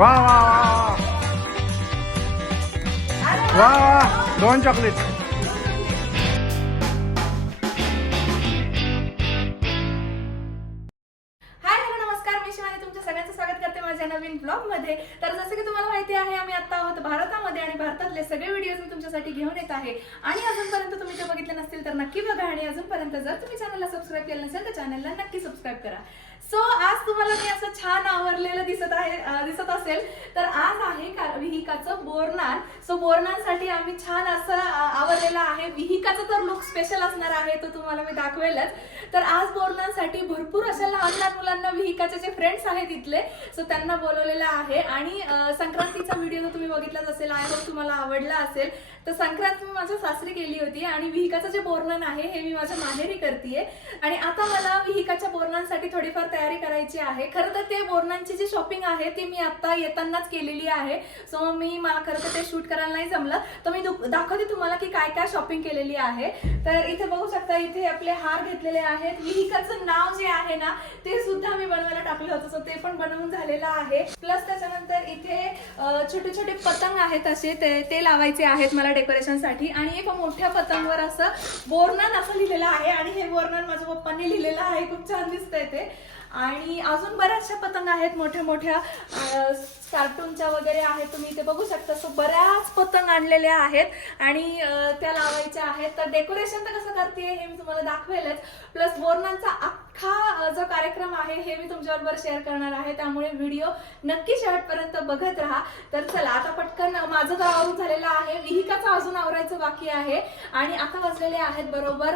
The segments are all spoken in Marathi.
वा वा वा वा. दोन चॉकलेट हाय नमस्कार. मी तुमच्या स्वागत करते माझ्या नवीन ब्लॉगमध्ये तर जसं की तुम्हाला माहिती आहे आम्ही आता आहोत भारतामध्ये आणि भारतातले सगळे व्हिडिओज मी तुमच्यासाठी घेऊन येत आहे. आणि अजूनपर्यंत तुम्ही ते बघितले नसतील तर नक्की बघा आणि अजूनपर्यंत जर तुम्ही चॅनलला सबस्क्राईब केलं नसेल तर चॅनलला नक्की सबस्क्राईब करा. सो आज तुम्हाला मी असं छान आवरलेलं दिसत आहे दिसत असेल. तर आज आहे का- विहिकाचं बोरनान. सो बोरनांसाठी आम्ही छान असं आवरलेलं आहे. विहिकाचा तर लुक स्पेशल असणार आहे तो तुम्हाला मी दाखवेलच. तर आज बोरनांसाठी भरपूर अशा लहान लहान मुलांना विहिकाचे जे फ्रेंड्स आहेत इथले सो त्यांना बोलवलेलं आहे. आणि संक्रांतीचा व्हिडिओ तुम्ही बघितलाच असेल आय होप तुम्हाला आवडला असेल तर संक्रांत मी माझ्या सासरी केली होती आणि विहिकाचं जे बोरनान आहे हे मी माझ्या माहेरी करतेय. आणि आता मला विहिकाच्या बोरणांसाठी थोडीफार तयारी करायची आहे. खरं तर ते बोरणांची जी शॉपिंग आहे ती मी आता येतानाच केलेली आहे. सो मी मला खरं तर ते शूट करायला नाही जमलं. तर मी दु- दाखवते तुम्हाला की काय काय शॉपिंग केलेली आहे. तर इथे बघू शकता इथे आपले हार घेतलेले आहेत. विहिकाचं नाव जे आहे ना ते सुद्धा मी बनवायला टाकलं होतं. सो ते पण बनवून झालेलं आहे. प्लस त्याच्यानंतर इथे छोटे छोटे पतंग आहेत असे ते ते लावायचे आहेत मला डेकोरेशनसाठी आणि एका मोठ्या पतंगवर असं बोरनान असं लिहिलेलं आहे आणि हे बोरनान माझ्या पप्पांनी लिहिलेलं आहे. खूप छान दिसतंय ते. आणि अजून बऱ्याचशा पतंग आहेत मोठ्या मोठ्या. कार्टूनच्या वगैरे आहेत. तुम्ही इथे बघू शकता. सो बऱ्याच पतंग आणलेल्या आहेत आणि त्या लावायच्या आहेत. तर डेकोरेशन तर कसं करते हे मी तुम्हाला दाखवेलच. प्लस बोरनांचा हा जो कार्यक्रम आहे हे मी तुमच्याबरोबर शेअर करणार आहे. त्यामुळे व्हिडिओ नक्की शेवटपर्यंत बघत राहा. तर चला आता पटकन माझं तर आवरून झालेलं आहे. विहिकाचं अजून आवरायचं बाकी आहे. आणि आता वाजलेले आहेत बरोबर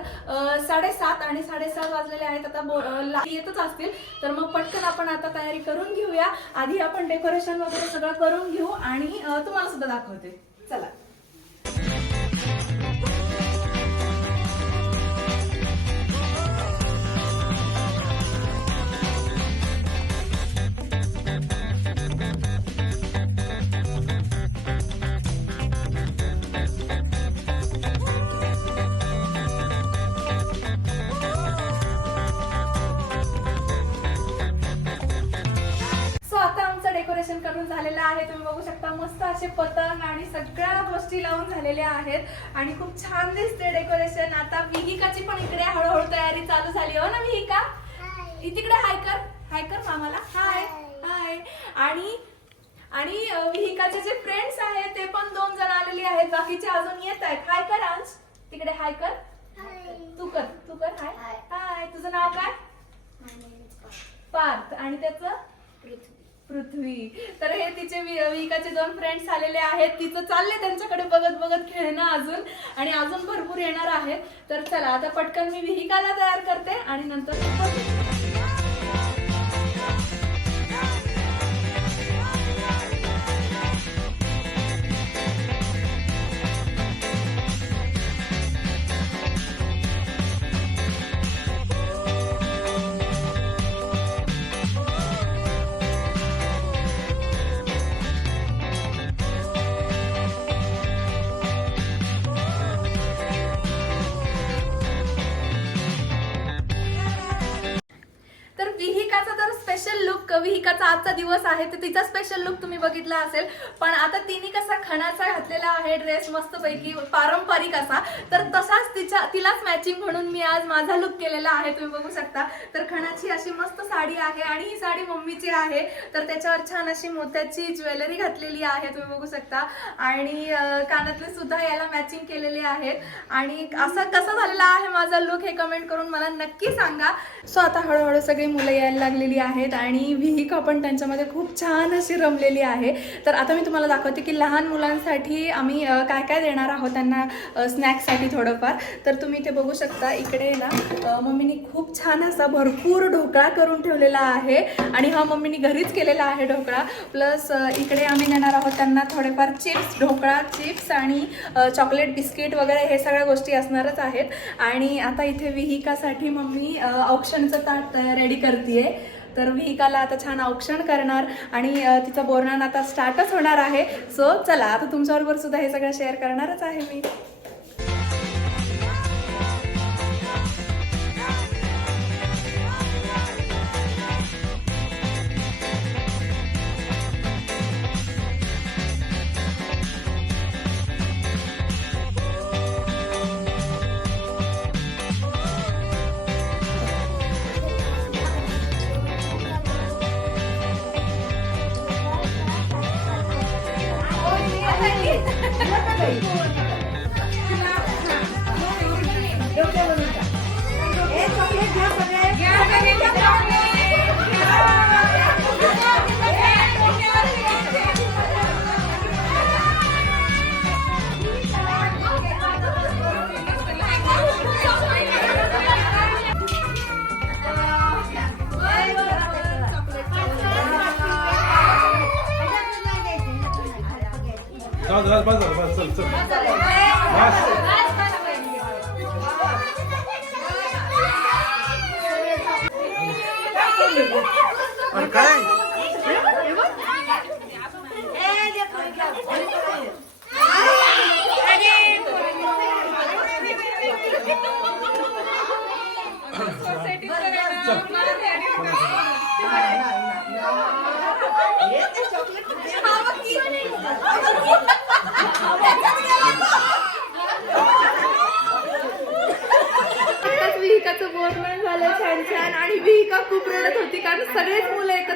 साडेसात आणि साडेसात वाजलेले आहेत. आता बो- ला- येतच असतील. तर मग पटकन आपण आता तयारी करून घेऊया. आधी आपण डेकोरेशन वगैरे सगळं करून घेऊ आणि तुम्हाला सुद्धा दाखवते. चला. झालेलं आहे. तुम्ही बघू शकता मस्त असे पतंग आणि सगळ्या गोष्टी लावून झालेल्या आहेत. आणि खूप छान दिसते डेकोरेशन आता विहिकाची पण इकडे हळूहळू तयारी चालू झाली. हो ना विहिका? तिकडे हाय कर. हाय कर मामाला. हाय. हाय. आणि आणि विहिकाचे जे फ्रेंड्स आहेत ते पण दोन जण आलेले आहेत. बाकीचे अजून येत आहेत. हाय कर अंश. तिकडे हाय कर. तू कर. तू कर. हाय. हाय. तुझं नाव काय? पार्थ. आणि त्याचं? पृथ्वी. तर हे तिचे वि- विकाचे दोन फ्रेंड्स आलेले आहेत. तिचं चालले त्यांच्याकडे बघत बघत खेळणं अजून. आणि अजून भरपूर येणार आहेत तर चला आता पटकन मी विहिकाला तयार करते आणि नंतर विहिकाचा आजचा दिवस आहे तर तिचा स्पेशल लुक तुम्ही बघितला असेल. पण आता तिने कसा खणाचा घातलेला आहे ड्रेस मस्त पैकी पारंपरिक असा. तर तसाच तिच्या तिलाच मॅचिंग म्हणून मी आज माझा लुक केलेला आहे तुम्ही बघू शकता. तर खणाची अशी मस्त साडी आहे आणि ही साडी मम्मीची आहे. तर त्याच्यावर छान अशी मोत्याची ज्वेलरी घातलेली आहे तुम्ही बघू शकता. आणि कानातले सुद्धा याला मॅचिंग केलेले आहेत. आणि असं कसा झालेला आहे माझा लुक हे कमेंट करून मला नक्की सांगा. सो आता हळूहळू सगळी मुलं यायला लागलेली आहेत आणि विहिका आपण त्यांच्यामध्ये खूप छान अशी रमलेली आहे. तर आता मी तुम्हाला दाखवते की लहान मुलांसाठी आम्ही काय काय देणार आहोत त्यांना स्नॅक्ससाठी थोडंफार. तर तुम्ही इथे बघू शकता इकडे ना मम्मीनी खूप छान असा भरपूर ढोकळा करून ठेवलेला आहे. आणि हा मम्मीनी घरीच केलेला आहे ढोकळा. प्लस इकडे आम्ही देणार आहोत त्यांना थोडेफार चिप्स ढोकळा चिप्स आणि चॉकलेट बिस्किट वगैरे हे सगळ्या गोष्टी असणारच आहेत. आणि आता इथे विहिकासाठी मम्मी औक्षणचं ताट रेडी करते तर विहिकाला आता छान औक्षण करणार आणि तिचं बोरणान आता स्टार्टच होणार आहे. सो चला आता तुमच्याबरोबर सुद्धा हे सगळं शेअर करणारच आहे मी. Hey.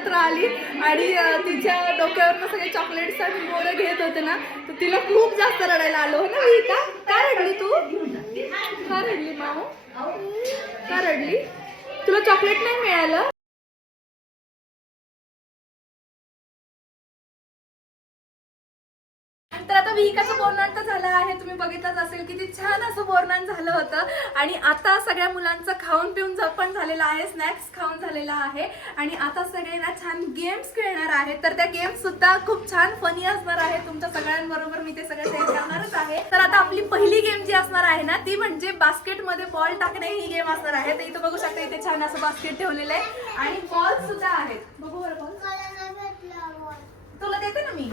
एकत्र आली आणि तिच्या डोक्यावरनं सगळे चॉकलेट्स आणि बोरं घेत होते ना तर तिला खूप जास्त रडायला आलो. हो ना विहिका का रडली तू? का रडली माऊ? का रडली? तुला चॉकलेट नाही मिळालं? विहिकाचं बोरनान तर झालं आहे. तुम्ही बघितलंच असेल किती छान असं बोरनान झालं होतं. आणि आता सगळ्या मुलांचं खाऊन पिऊन पण झालेलं आहे स्नॅक्स खाऊन झालेला आहे. आणि आता सगळे ना छान गेम्स खेळणार आहेत तर त्या गेम्स सुद्धा खूप छान फनी असणार आहे. तुमच्या सगळ्यांबरोबर मी ते सगळं शेअर करणारच आहे. तर आता आपली पहिली गेम जी असणार आहे ना ती म्हणजे बास्केटमध्ये बॉल टाकणे ही गेम असणार आहे. तर इथं बघू शकता इथे छान असं बास्केट ठेवलेलं आहे. आणि बॉल सुद्धा आहेत. बघू बरं बॉल तुला देते ना मी?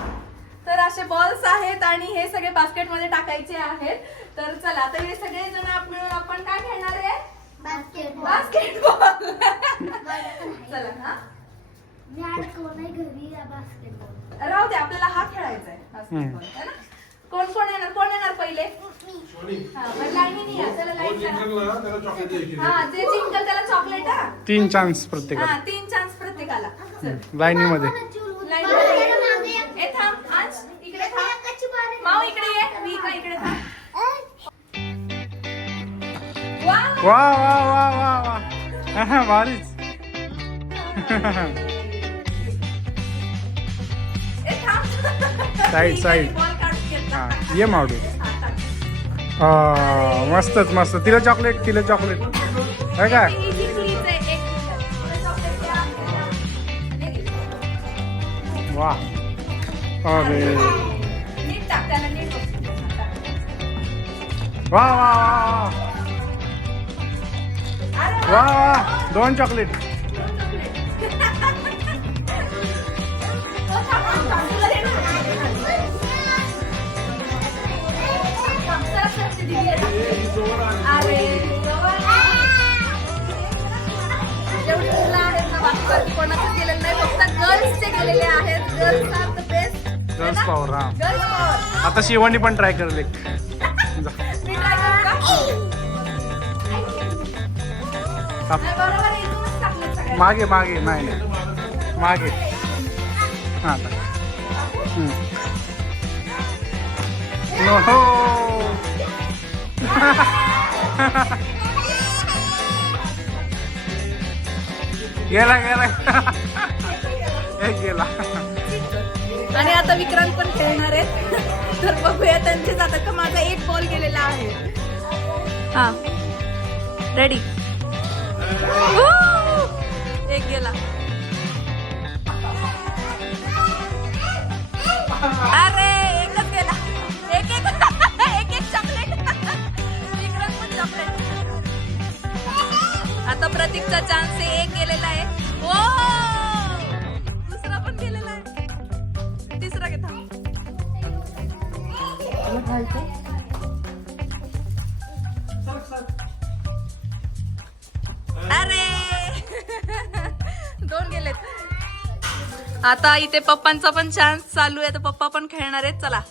तर असे बॉल्स आहेत आणि हे सगळे बास्केटमध्ये टाकायचे आहेत. तर चला तर हे सगळे जण आप- मिळून आपण काय खेळणार आहे? बास्केटबॉल चला हा. राहू दे आपल्याला हा खेळायचा आहे बास्केटबॉल है ना? कोण कोण येणार कोण येणार पहिले? हा पण लाईनीने या चला लाईन करा हा जे जिंकल त्याला चॉकलेट हा? तीन चान्स प्रत्येकाला. हा तीन चान्स प्रत्येकाला. चल. लाईनीमध्ये. वा वा वा वा वा भारीच. साईड साईड हा ये मावडू मस्तच मस्त. तिला चॉकलेट तिला चॉकलेट काय काय वा. अरे. वा वा वा वा वा. दोन चॉकलेट. गर्ल्स हा. आता शिवणी पण ट्राय करले मागे मागे नाही नाही. मागे. हा हो. गेला गेला. गेला. आणि आता विक्रांत पण खेळणार आहेत. तर बघूया त्यांचेच आता का माझा एक बॉल गेलेला आहे. हा. रेडी एक गेला. अरे एकच गेला. एक एक. एक एक चॉकलेट विक्रांत पण चॉकलेट आता प्रतीकचा चान्स आहे. एक गेलेला आहे. ओ! दुसरा पण गेलेला आहे. तिसरा घेता. आता इथे पप्पांचा पण चान्स चालू आहे. तर पप्पा पण खेळणार आहेत. चला.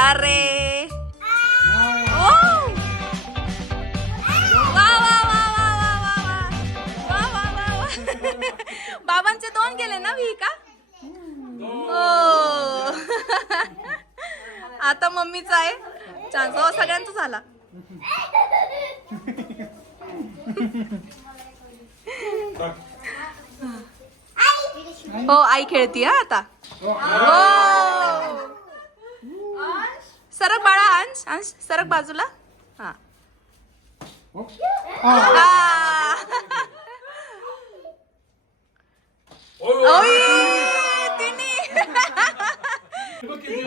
अरे. बाबांचे दोन गेले ना वी का? हो. आता मम्मीचा आहे. चान्स हो सगळ्यांचा झाला. हो आई खेळती हा आता. हो. सरक बाळा अंश अंश सरक बाजूला. हा. आ. ओय, तिन्ही.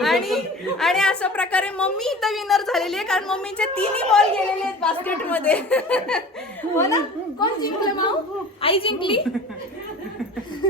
आणि आणि अशा प्रकारे मम्मी इथं विनर झालेली आहे कारण मम्मीचे तिन्ही बॉल गेलेले आहेत बास्केटमध्ये. हो ना? कोण जिंकलं माऊ? आई जिंकली?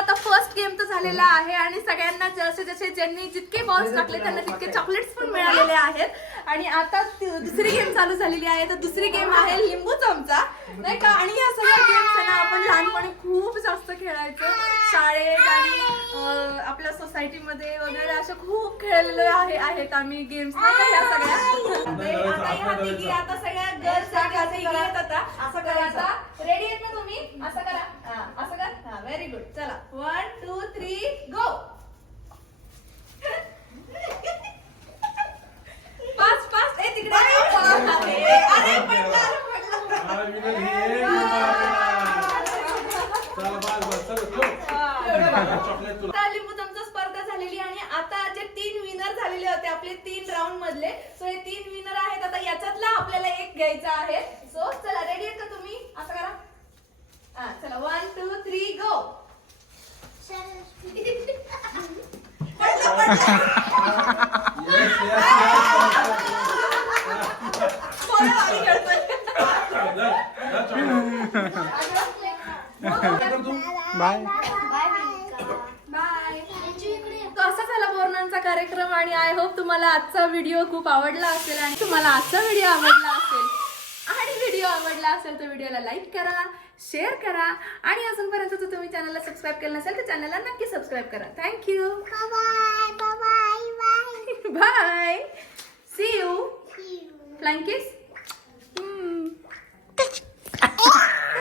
आता फर्स्ट गेम तर झालेला आहे आणि सगळ्यांना जसे जसे ज्यांनी जितके बॉल्स टाकले त्यांना तितके चॉकलेट्स पण मिळालेले आहेत. आणि आता दुसरी गेम चालू झालेली आहे. तर दुसरी गेम आहे लिंबू चमचा नाही का? आणि या सगळ्या गेम्स ना आपण लहानपणी खूप जास्त खेळायचो. शाळेत आणि आपल्या सोसायटीमध्ये वगैरे अशा खूप खेळलेलो आहे आहेत आम्ही गेम्स नाही का या सगळ्या? आता ह्या तिघी आता सगळ्या गर्ल्स आता रेडी आहेत ना तुम्ही असं करा हा, असं कर हा व्हेरी गुड चला वन टू थ्री गो पाच पाच ए तिकडे अरे अरे पडला अरे पडला आता लिंबू चमचा स्पर्धा झालेली आणि आता जे तीन विनर झालेले होते आपले तीन राऊंड मधले सो हे तीन विनर आहेत आता याच्यातला आपल्याला एक घ्यायचा आहे. सो चला रेडी आहेत का तुम्ही? असं करा. हा चला one two three go bye bye झाला बोरणांचा कार्यक्रम आणि आय होप तुम्हाला आजचा व्हिडिओ खूप आवडला असेल आणि तुम्हाला आजचा व्हिडिओ आवडला आवडला असेल तर व्हिडिओला लाईक करा शेअर करा आणि अजूनपर्यंत जर तुम्ही चॅनलला सबस्क्राईब केलं नसेल तर चॅनलला नक्की सबस्क्राईब करा. Thank you bye see you फ्लँकिस